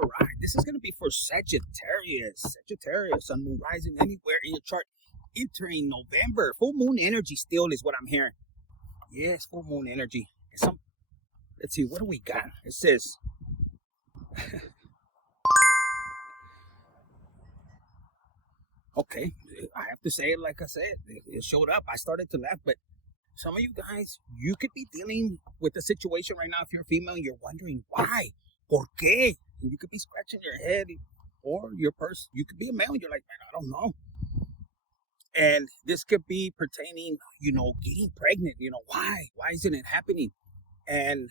All right, this is going to be for Sagittarius. Sagittarius, sun, moon, rising anywhere in your chart. Entering November. Full moon energy still is what I'm hearing. Yes, full moon energy. Let's see, what do we got? It says... Okay, I have to say it like I said. It showed up. I started to laugh, but some of you guys, you could be dealing with a situation right now if you're female and you're wondering why, por qué. And you could be scratching your head, or your person. You could be a male and you're like, man, I don't know. And this could be pertaining, getting pregnant. Why? Why isn't it happening? And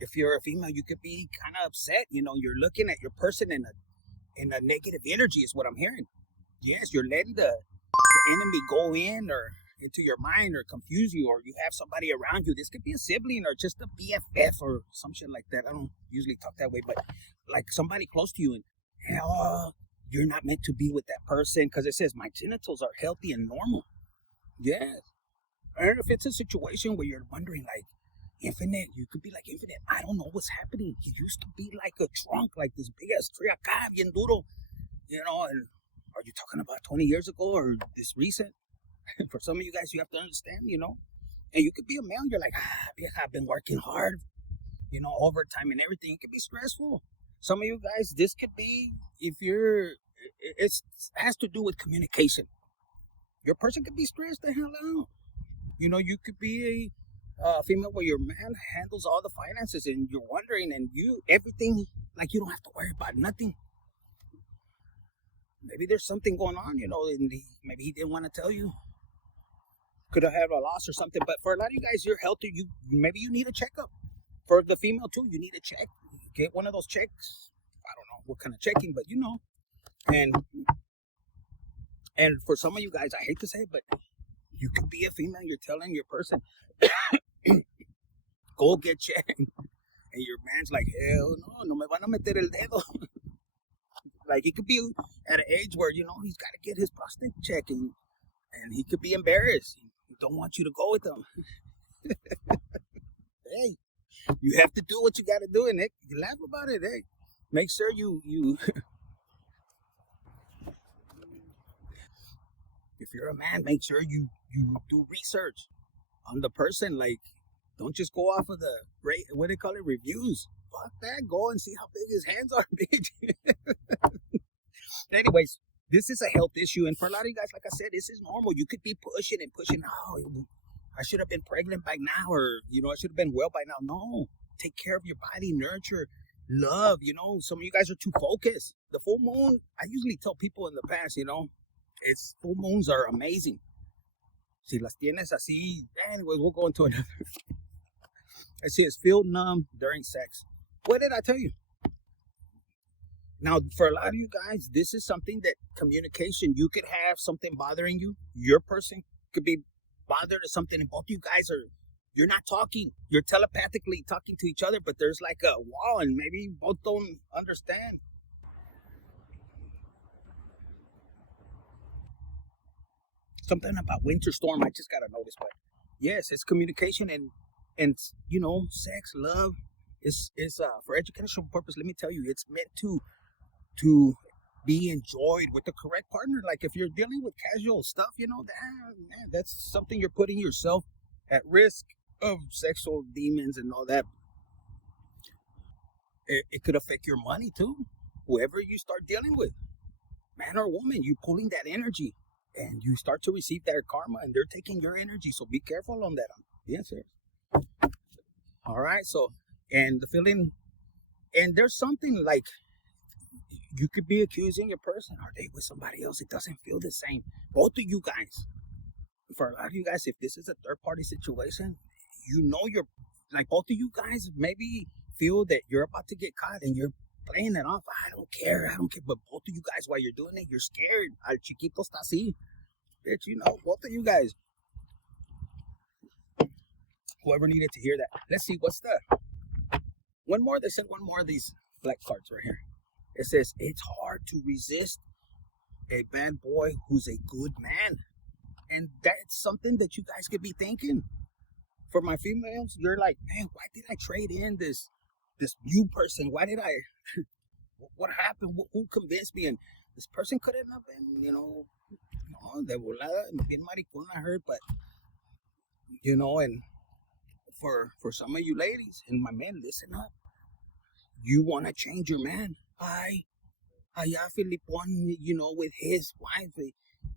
if you're a female, you could be kind of upset. You're looking at your person in a negative energy is what I'm hearing. Yes, you're letting the enemy go in or into your mind or confuse you, or you have somebody around you. This could be a sibling or just a BFF or some shit like that. I don't usually talk that way, but like somebody close to you, and you're not meant to be with that person because it says my genitals are healthy and normal. Yes. Or if it's a situation where you're wondering like, Infinite, you could be like, Infinite, I don't know what's happening. He used to be like a trunk, like this big ass tree acá, bien duro, and are you talking about 20 years ago or this recent? For some of you guys, you have to understand, and you could be a male, you're like, vieja, I've been working hard, overtime and everything. It could be stressful. Some of you guys, this could be, it has to do with communication. Your person could be stressed the hell out. You could be a female where your man handles all the finances and you're wondering, and everything, like you don't have to worry about nothing. Maybe there's something going on, and maybe he didn't want to tell you. Could have had a loss or something. But for a lot of you guys, you're healthy. Maybe you need a checkup. For the female too, you need a check. Get one of those checks. I don't know what kind of checking, but And for some of you guys, I hate to say it, but you could be a female. You're telling your person, go get checked, and your man's like, hell no me van a meter el dedo. Like, he could be at an age where, he's got to get his prostate checked, and he could be embarrassed. He don't want you to go with him. Hey, you have to do what you got to do, and you laugh about it. Hey, make sure you if you're a man, make sure you do research on the person. Like, don't just go off of the, what do they call it, reviews. Fuck that. Go and see how big his hands are, bitch. Anyways, this is a health issue. And for a lot of you guys, like I said, this is normal. You could be pushing. Oh, I should have been pregnant by now. Or, I should have been well by now. No. Take care of your body. Nurture. Love. Some of you guys are too focused. The full moon, I usually tell people in the past, it's full moons are amazing. Si las tienes así. Anyways, we'll go into another. I see it's feel numb during sex. What did I tell you? Now, for a lot of you guys, this is something that communication, you could have something bothering you. Your person could be bothered or something, and both of you guys you're not talking. You're telepathically talking to each other, but there's like a wall, and maybe you both don't understand. Something about winter storm, I just got to notice, but yes, it's communication and sex, love is for educational purpose. Let me tell you, it's meant to be enjoyed with the correct partner. Like if you're dealing with casual stuff, that's something you're putting yourself at risk of sexual demons and all that. It could affect your money too. Whoever you start dealing with, man or woman, you pulling that energy and you start to receive their karma, and they're taking your energy. So be careful on that. Yes, sir. All right. So, and the feeling, and there's something like, you could be accusing your person. Are they with somebody else? It doesn't feel the same. Both of you guys, for a lot of you guys, if this is a third party situation, you're like, both of you guys maybe feel that you're about to get caught and you're playing it off. I don't care. But both of you guys, while you're doing it, you're scared. Al chiquito está así. Bitch, both of you guys. Whoever needed to hear that. Let's see, what's one more? They said one more of these black cards right here. It says, it's hard to resist a bad boy who's a good man. And that's something that you guys could be thinking. For my females, you're like, man, why did I trade in this new person? Why did I What happened? Who convinced me? And this person could have not been, no, de volada, bien maricón, I heard, but, and for some of you ladies and my men, listen up. You want to change your man. Allá Filipon, with his wife,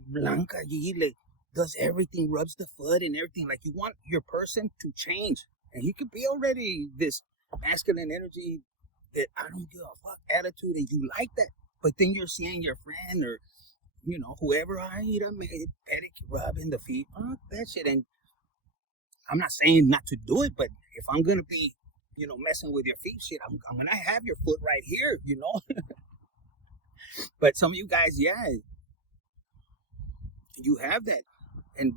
Blanca, he does everything, rubs the foot and everything. Like, you want your person to change. And he could be already this masculine energy that I don't give a fuck attitude, and you like that. But then you're seeing your friend or, whoever, I eat a pedicure, rubbing the feet, fuck that shit. And I'm not saying not to do it, but if I'm going to be, messing with your feet, shit, I'm going to have your foot right here, But some of you guys, yeah, you have that. And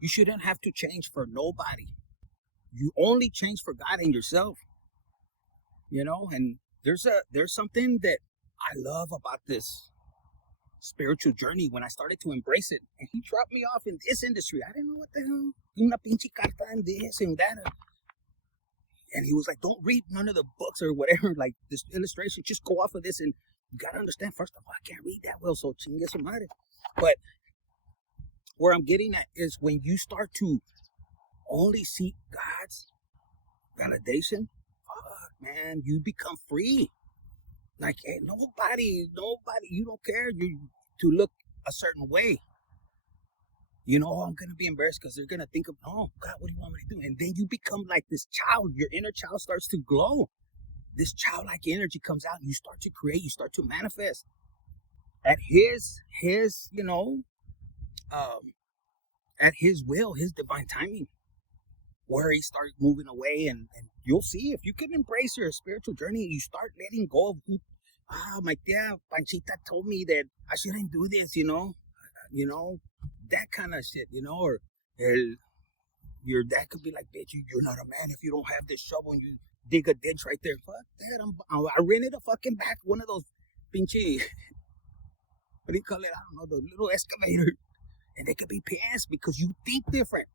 you shouldn't have to change for nobody. You only change for God and yourself. And there's something that I love about this spiritual journey when I started to embrace it. And he dropped me off in this industry. I didn't know what the hell. Una pinche carta and this and that. And he was like, don't read none of the books or whatever, like this illustration, just go off of this. And you got to understand, first of all, I can't read that well, so chingue su madre. But where I'm getting at is when you start to only seek God's validation, fuck, man, you become free. Like, hey, nobody, you don't care to look a certain way. I'm going to be embarrassed because they're going to think of, oh, God, what do you want me to do? And then you become like this child. Your inner child starts to glow. This childlike energy comes out. You start to create. You start to manifest. At his at his will, his divine timing, where he starts moving away. And you'll see, if you can embrace your spiritual journey, you start letting go of who, my tia Panchita told me that I shouldn't do this, that kind of shit, or your dad could be like, bitch, you're not a man if you don't have this shovel and you dig a ditch right there. Fuck that, I rented a fucking back, one of those pinche, what do you call it? I don't know, the little excavator. And they could be pissed because you think different.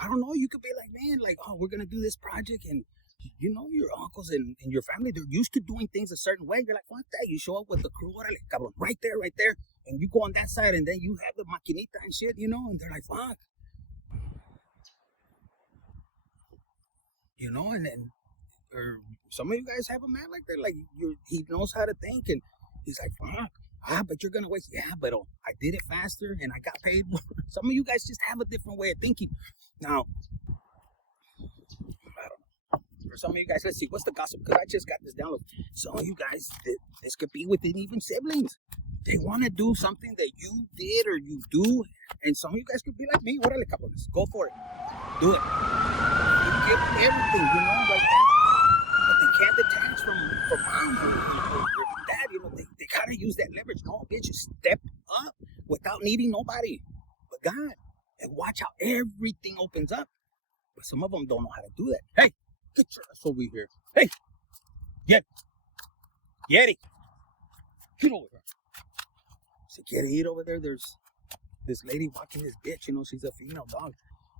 I don't know, you could be like, man, like, oh, we're going to do this project. And, your uncles and your family, they're used to doing things a certain way. You're like, fuck that. You show up with the crew, cabrón, right there. And you go on that side, and then you have the maquinita and shit, and they're like, fuck. And then, or some of you guys have a man like that. Like, he knows how to think, and he's like, fuck. But you're going to waste. Yeah, but I did it faster and I got paid more. Some of you guys just have a different way of thinking. Now, I don't know. For some of you guys, let's see. What's the gossip? Because I just got this download. Some of you guys, this could be within even siblings. They want to do something that you did or you do. And some of you guys could be like me. Órale, cabrones. Go for it. Do it. You give everything, like that. But they can't detach from mom or dad, they gotta use that leverage. No, bitch, you step up without needing nobody but God. And watch how everything opens up. But some of them don't know how to do that. Hey, get your ass over here. Hey, Yeti. Get over here. So Yeti, over there, there's this lady walking this bitch, she's a female dog.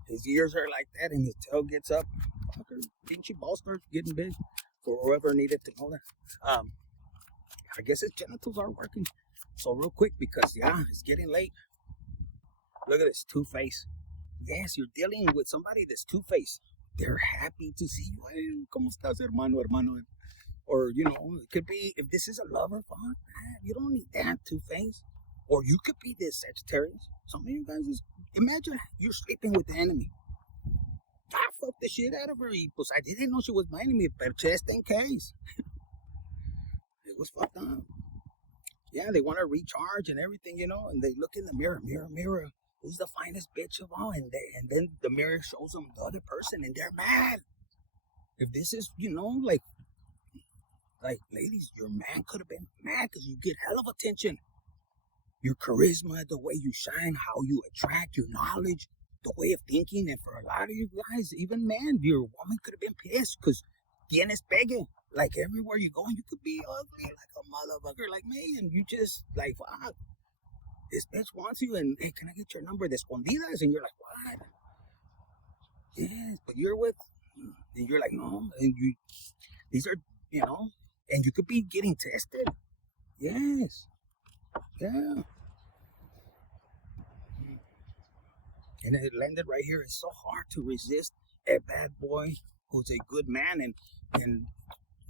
His ears are like that and his tail gets up. Fucker, pinchy ball starts getting big. For whoever needed to know that. I guess his genitals aren't working. So real quick, because it's getting late. Look at this two-face. Yes, you're dealing with somebody that's two-faced. They're happy to see you. Hey, ¿cómo estás, hermano? Or, it could be, if this is a lover, fuck, you don't need that two-face. Or you could be this Sagittarius. Some of you guys, imagine you're sleeping with the enemy. I fucked the shit out of her. Pues I didn't know she was my enemy, but just in case. It was fucked up. Yeah, they want to recharge and everything, and they look in the mirror, mirror, who's the finest bitch of all? And then the mirror shows them the other person, and they're mad. If this is, like ladies, your man could have been mad because you get hell of attention. Your charisma, the way you shine, how you attract, your knowledge, the way of thinking. And for a lot of you guys, even man, your woman could have been pissed because tienes pegue. Like everywhere you go, you could be ugly like a motherfucker like me, and you just like, fuck, this bitch wants you, and hey, can I get your number de escondidas? And you're like, what? Yes, but you're with, and you're like, no, and these are, And you could be getting tested. Yes. Yeah. And it landed right here. It's so hard to resist a bad boy who's a good man. And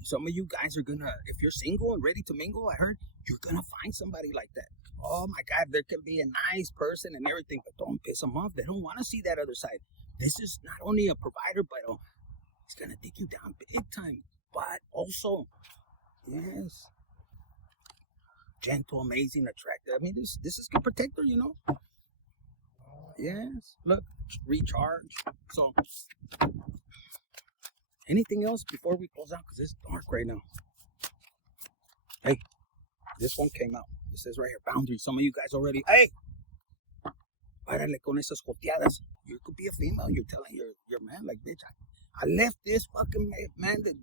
some of you guys are gonna, if you're single and ready to mingle, I heard you're gonna find somebody like that. Oh my God, there can be a nice person and everything, but don't piss them off. They don't want to see that other side. This is not only a provider, but it's gonna take you down big time. But also, yes, gentle, amazing, attractive. I mean, this is a protector, you know. Yes, look, recharge. So, anything else before we close out? Because it's dark right now. Hey, this one came out. It says right here, boundaries. Some of you guys already, hey, párale con esas joteadas. You could be a female. You're telling your man, like, bitch, I left this fucking man that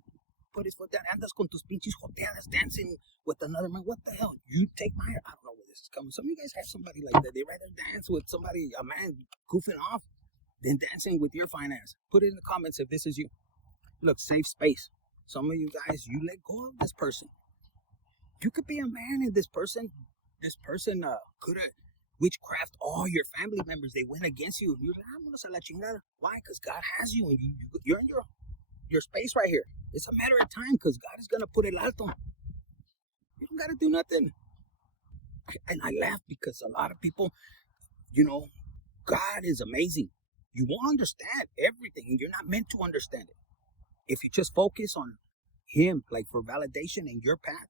put his foot down. Andas con tus pinches joteadas dancing with another man. What the hell? You take my, I don't know where this is coming. Some of you guys have somebody like that. They rather dance with somebody, a man goofing off, than dancing with your finance. Put it in the comments if this is you. Look, safe space. Some of you guys, you let go of this person. You could be a man and this person could have witchcraft all your family members. They went against you. You're like, vámonos a la chingada. Why? Because God has you and you're in your space right here. It's a matter of time because God is going to put el alto. You don't got to do nothing. And I laugh because a lot of people, you know, God is amazing. You won't understand everything and you're not meant to understand it. If you just focus on Him, like for validation in your path,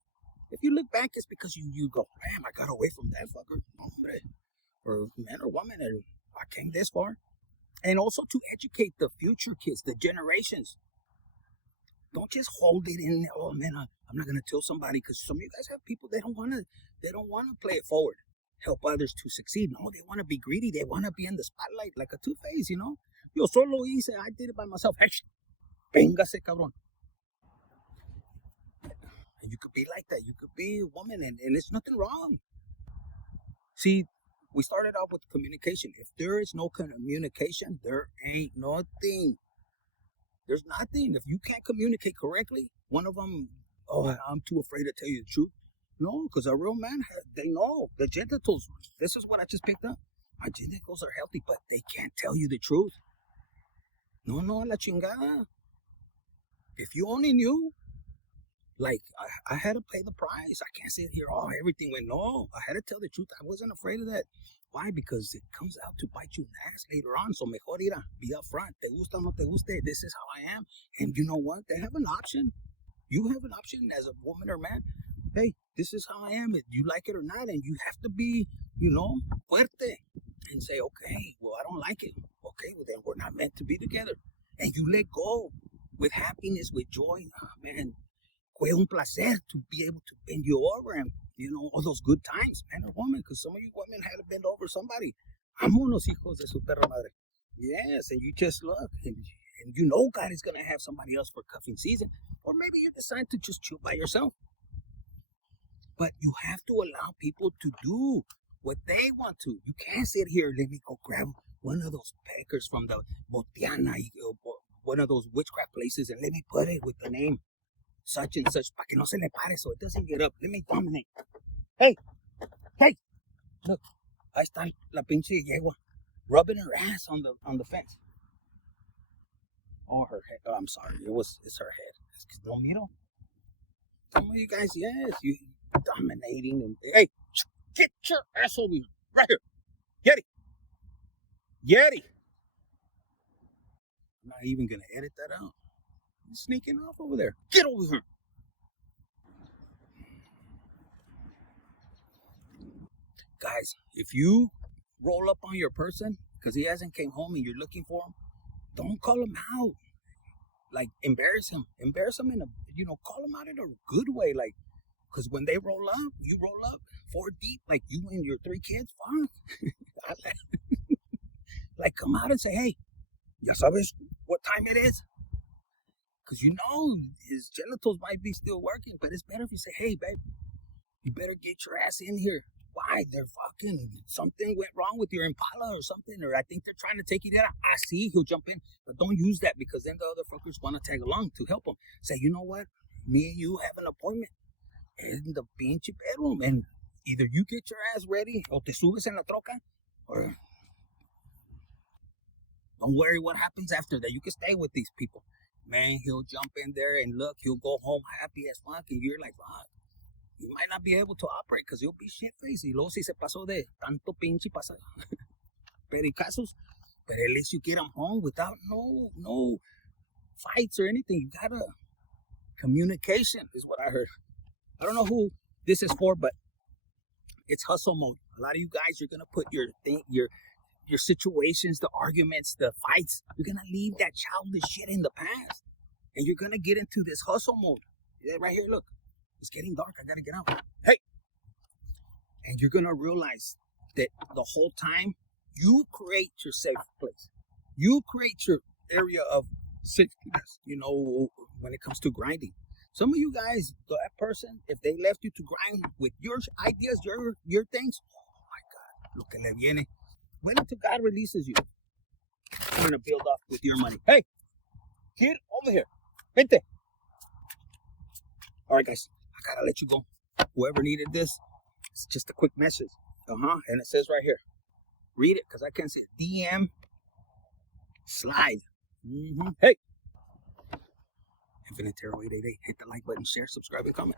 if you look back, it's because you go, damn, I got away from that fucker, hombre, or man or woman, and I came this far. And also to educate the future kids, the generations. Don't just hold it in. Oh man, I'm not gonna tell somebody because some of you guys have people they don't wanna play it forward, help others to succeed. No, they wanna be greedy. They wanna be in the spotlight like a two-face, you know. Yo solo hice, I did it by myself. Hey, véngase, cabrón. And you could be like that. You could be a woman, and it's nothing wrong. See, we started out with communication. If there is no communication, there ain't nothing. There's nothing. If you can't communicate correctly, one of them, oh, I'm too afraid to tell you the truth. No, because a real man, they know. The genitals, this is what I just picked up. My genitals are healthy, but they can't tell you the truth. No, la chingada. If you only knew, like, I had to pay the price. I can't sit here, oh, everything went, no. I had to tell the truth. I wasn't afraid of that. Why? Because it comes out to bite you in the ass later on. So mejor ira, be upfront. Te gusta o no te guste. This is how I am. And you know what? They have an option. You have an option as a woman or man. Hey, this is how I am. If you like it or not. And you have to be, you know, fuerte. And say, okay, well, I don't like it. Okay, well, then we're not meant to be together. And you let go with happiness, with joy. Oh, man. Fue un placer to be able to bend you over and, you know, all those good times, man or woman, because some of you women had to bend over somebody. Vámonos, hijos de su perra madre. Yes, and you just look, and you know God is going to have somebody else for cuffing season, or maybe you decide to just chill by yourself. But you have to allow people to do what they want to. You can't sit here, let me go grab one of those peckers from the Botiana, one of those witchcraft places, and let me put it with the name such and such, para que no se le pare, so it doesn't get up. Let me dominate. Hey, look, ahí está la pinche yegua, rubbing her ass on the fence. Oh, her head. Oh, I'm sorry, it's her head. It's no miro. Some of you guys, yes, you dominating and hey, get your ass over here, right here, Yeti. I'm not even gonna edit that out. Sneaking off over there. Get over here. Guys, if you roll up on your person because he hasn't came home and you're looking for him, don't call him out. Like, embarrass him in a, you know, call him out in a good way. Like, because when they roll up, you roll up 4 deep, like you and your 3 kids, fuck. Like, come out and say, hey, ya sabes what time it is? Because you know his genitals might be still working, but it's better if you say, hey, babe, you better get your ass in here. Why? They're fucking, something went wrong with your Impala or something, or I think they're trying to take you there. I see, he'll jump in, but don't use that because then the other fuckers want to tag along to help him. Say, you know what? me and you have an appointment in the pinche bedroom, and either you get your ass ready, o te subes en la troca, or don't worry what happens after that. You can stay with these people. Man, he'll jump in there and look, he'll go home happy as fuck, and you're like, fuck. You might not be able to operate because you'll be shit-faced. Y luego si se pasó de tanto pinche pasar pericazos, but at least you get them home without no fights or anything. You gotta, communication is what I heard. I don't know who this is for, but it's hustle mode. A lot of you guys, you're gonna put your situations, the arguments, the fights, you're gonna leave that childish shit in the past, and you're gonna get into this hustle mode. Right here, look, it's getting dark. I gotta get out. Hey, and you're gonna realize that the whole time you create your safe place. You create your area of safetyness. You know, when it comes to grinding. Some of you guys, that person, if they left you to grind with your ideas, your things, oh my God, lo que le viene. Wait until God releases you. You're going to build up with your money. Hey, kid, over here. Vente. All right, guys, I got to let you go. Whoever needed this, it's just a quick message. And it says right here. Read it, because I can't see it. DM slide. Hey. Infinite Tarot 888. Hit the like button, share, subscribe, and comment.